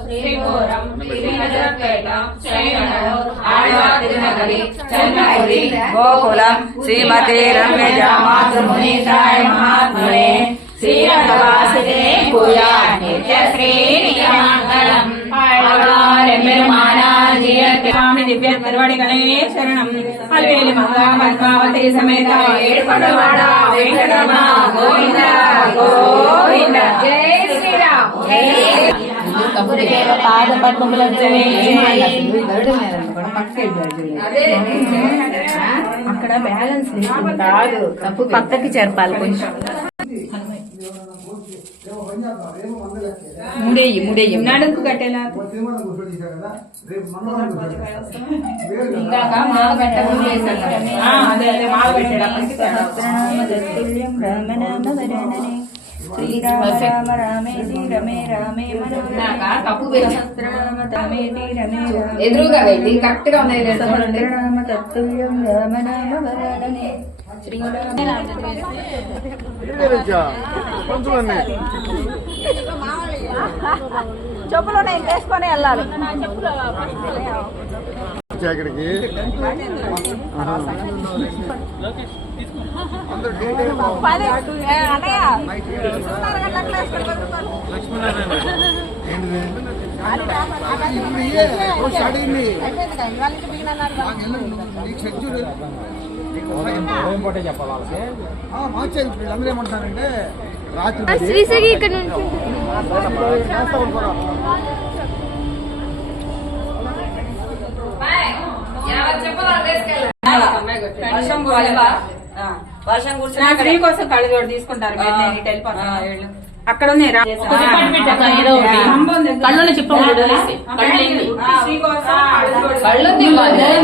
శ్రీపురం శ్రీనగరపేట శ్రీనగర్ ఆళ్వార్ తిరునగరి చెన్నూరి గోకులం శ్రీమతి రమ్యజ మాతృమునీశాయ మహాత్మనే శ్రీరంగవాసినే పూజా నిత్యశ్రీ నిత్యమంగళం స్వామి దివ్య తిరువడిగణే శరణం అల్వేలి మంగా పద్మావతి సమేత ఏడుకొండవాడ వెంకటరమణ గోవింద గోవింద జై శ్రీరామ్ పాద పద్మములకు అక్కడ బ్యాలెన్స్ కాదు పక్కకి చేర్పాలి కొంచెం ముడేయి నడుకు కట్టేలా ఇంకా మాల అదే మాల పెట్టేటప్పటికి శ్రీరామ రామ రామేతి రమే రామే ఎదురుగా వెళ్ళి కరెక్ట్ గా ఉన్నాయి రామ తత్తుల్యం రామ నామ వరదనే చెప్పులు వేసుకొని వెళ్ళాలి అందరూ ఏమంటారంటే శ్రీసగి ఇక్కడ నుంచి వర్షం కూర్చున్నా ఫ్రీ కోసం కళ్ళజోడు తీసుకుంటారు అక్కడ ఉన్నాయి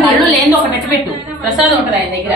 కళ్ళు లేని ఒక పెట్టు ప్రసాదం ఉంటుంది ఆయన దగ్గర